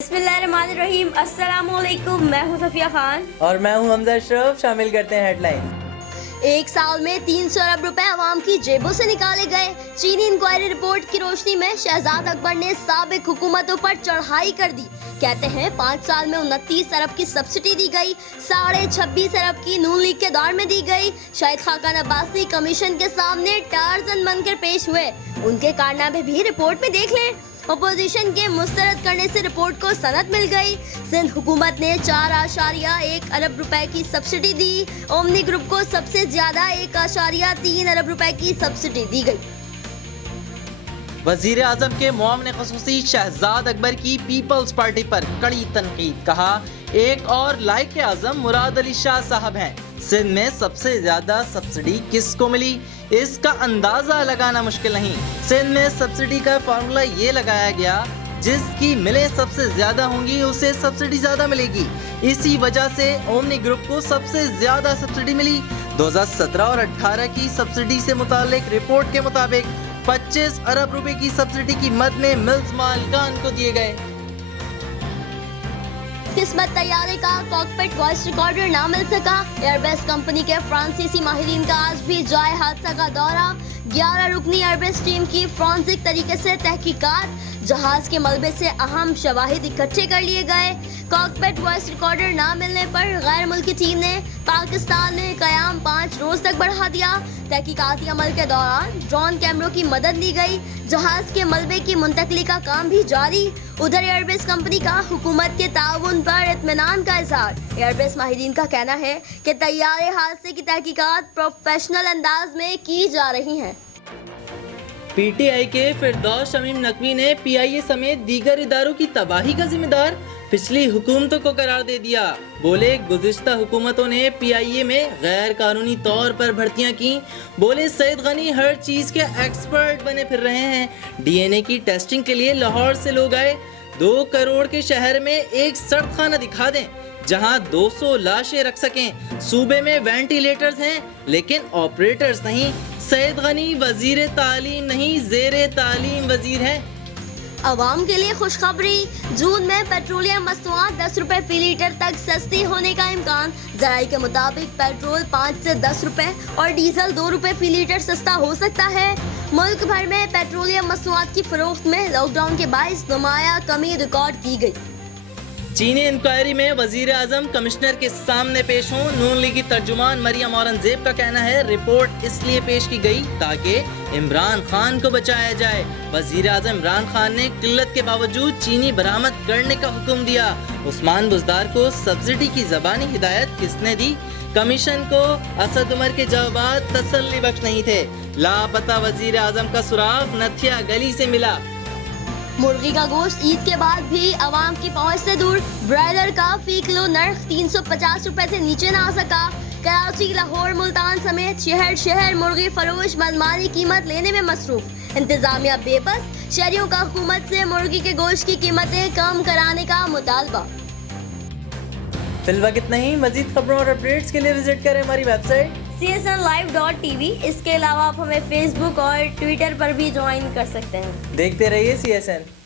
बिस्मिल्लाहिर्रहमानिर्रहीम। अस्सलामुअलैकुम। मैं हूं सफिया खान और मैं हूं हमजा अशरफ। शामिल करते हैं हेडलाइन। एक साल में 300 अरब रुपए आवाम की जेबों से निकाले गए। चीनी इंक्वायरी रिपोर्ट की रोशनी में शहजाद अकबर ने साबिक हुकूमतों पर चढ़ाई कर दी। कहते हैं 5 साल में 29 अरब की सब्सिडी दी गई, 26.5 अरब की नून लीग के दौर में दी गई। शाहिद खाकान अब्बासी कमीशन के सामने टार्जन बनकर पेश हुए। उनके कारनामे भी रिपोर्ट में देख लें। अपोजिशन के मुस्तरद करने से रिपोर्ट को सनद मिल गई। सिंध हुकूमत ने 4.1 अरब रुपए की सब्सिडी दी। ओमनी ग्रुप को सबसे ज्यादा 1.3 अरब रुपए की सब्सिडी दी गई। वजीर आजम के मुआविन ख़ुसूसी शहजाद अकबर की पीपल्स पार्टी पर कड़ी तनकीद। कहा, एक और लायक आजम मुराद अली शाह साहब हैं। सिंध में सबसे ज्यादा सब्सिडी किसको मिली, इसका अंदाजा लगाना मुश्किल नहीं। सिंध में सब्सिडी का फार्मूला ये लगाया गया, जिसकी मिले सबसे ज्यादा होंगी उसे सब्सिडी ज्यादा मिलेगी। इसी वजह से ओमनी ग्रुप को सबसे ज्यादा सब्सिडी मिली। 2017 और 18 की सब्सिडी से मुतालिक रिपोर्ट के मुताबिक 25 अरब रुपए की सब्सिडी की मद में मिल्स मालिकान को दिए गए। किस्मत तैयारे का कॉकपिट वॉइस रिकॉर्डर ना मिल सका। एयरबेस कंपनी के फ्रांसीसी माहिरीन का आज भी जाए हादसा का दौरा। 11 रुकनी एयरबेस टीम की फोरेंसिक तरीके से तहकीकात। जहाज के मलबे से अहम शवाहिद इकट्ठे कर लिए गए। कॉकपिट वॉइस रिकॉर्डर ना मिलने पर गैर मुल्की टीम ने पाकिस्तान ने कयाम 5 रोज तक बढ़ा दिया। तहकीकाती अमल के दौरान ड्रोन कैमरों की मदद ली गई। जहाज के मलबे की मुंतकली का काम भी जारी। उधर एयरबेस कंपनी का हुकूमत के ताउन पर इत्मीनान का इजहार। एयरबेस माहिरीन का कहना है कि तैयारे हादसे की तहकीकात प्रोफेशनल अंदाज में की जा रही हैं। पीटीआई के फिरदौस शमीम नकवी ने पीआईए समेत दीगर इदारों की तबाही का जिम्मेदार पिछली हुकूमतों को करार दे दिया। बोले, गुज़िश्ता हुकूमतों ने पीआईए में गैर कानूनी तौर पर भर्तियां की। बोले, सईद गनी हर चीज के एक्सपर्ट बने फिर रहे हैं। डीएनए की टेस्टिंग के लिए लाहौर से लोग आए। 2 करोड़ के शहर में एक सड़क खाना दिखा दें जहां 200 लाशें रख सकें। सूबे में वेंटिलेटर्स हैं लेकिन ऑपरेटर्स नहीं। सईद गनी वजीर तालीम नहीं, ज़ेरे तालीम वजीर है। अवाम के लिए खुशखबरी। जून में पेट्रोलियम मसनूआत 10 रुपए फी लीटर तक सस्ती होने का इम्कान। जराई के मुताबिक पेट्रोल 5 से 10 रुपए और डीजल 2 रुपए फी लीटर सस्ता हो सकता है। मुल्क भर में पेट्रोलियम मसनूआत की फरोख्त में लॉकडाउन के बाइस नुमाया कमी रिकॉर्ड की गई। चीनी इंक्वायरी में वजीर आजम कमिश्नर के सामने पेश हों। नून लीगी तर्जुमान मरियम औरंगजेब का कहना है, रिपोर्ट इसलिए पेश की गई ताकि इमरान खान को बचाया जाए। वजीर आजम इमरान खान ने किल्लत के बावजूद चीनी बरामद करने का हुक्म दिया। उस्मान बुजदार को सब्सिडी की ज़बानी हिदायत किसने दी? कमीशन को असद उमर के जवाब तसल्ली बख्श नहीं थे। लापता वजीर आजम का सुराग नथिया गली से मिला। मुर्गी का गोश्त ईद के बाद भी आवाम की पहुंच से दूर। ब्रायलर का फी किलो नर्ख 350 रुपए से नीचे ना आ सका। कराची, लाहौर, मुल्तान समेत शहर शहर मुर्गी फरोश मनमानी कीमत लेने में मसरूफ। इंतजामिया बेबस। शहरियों का हुकूमत से मुर्गी के गोश्त की कीमतें कम कराने का मुतालबा। फिलहाल इतना ही। मजीद खबरों और अपडेट्स के लिए विजिट करें हमारी वेबसाइट csnlive.tv। इसके अलावा आप हमें फेसबुक और ट्विटर पर भी ज्वाइन कर सकते हैं। देखते रहिए CSN।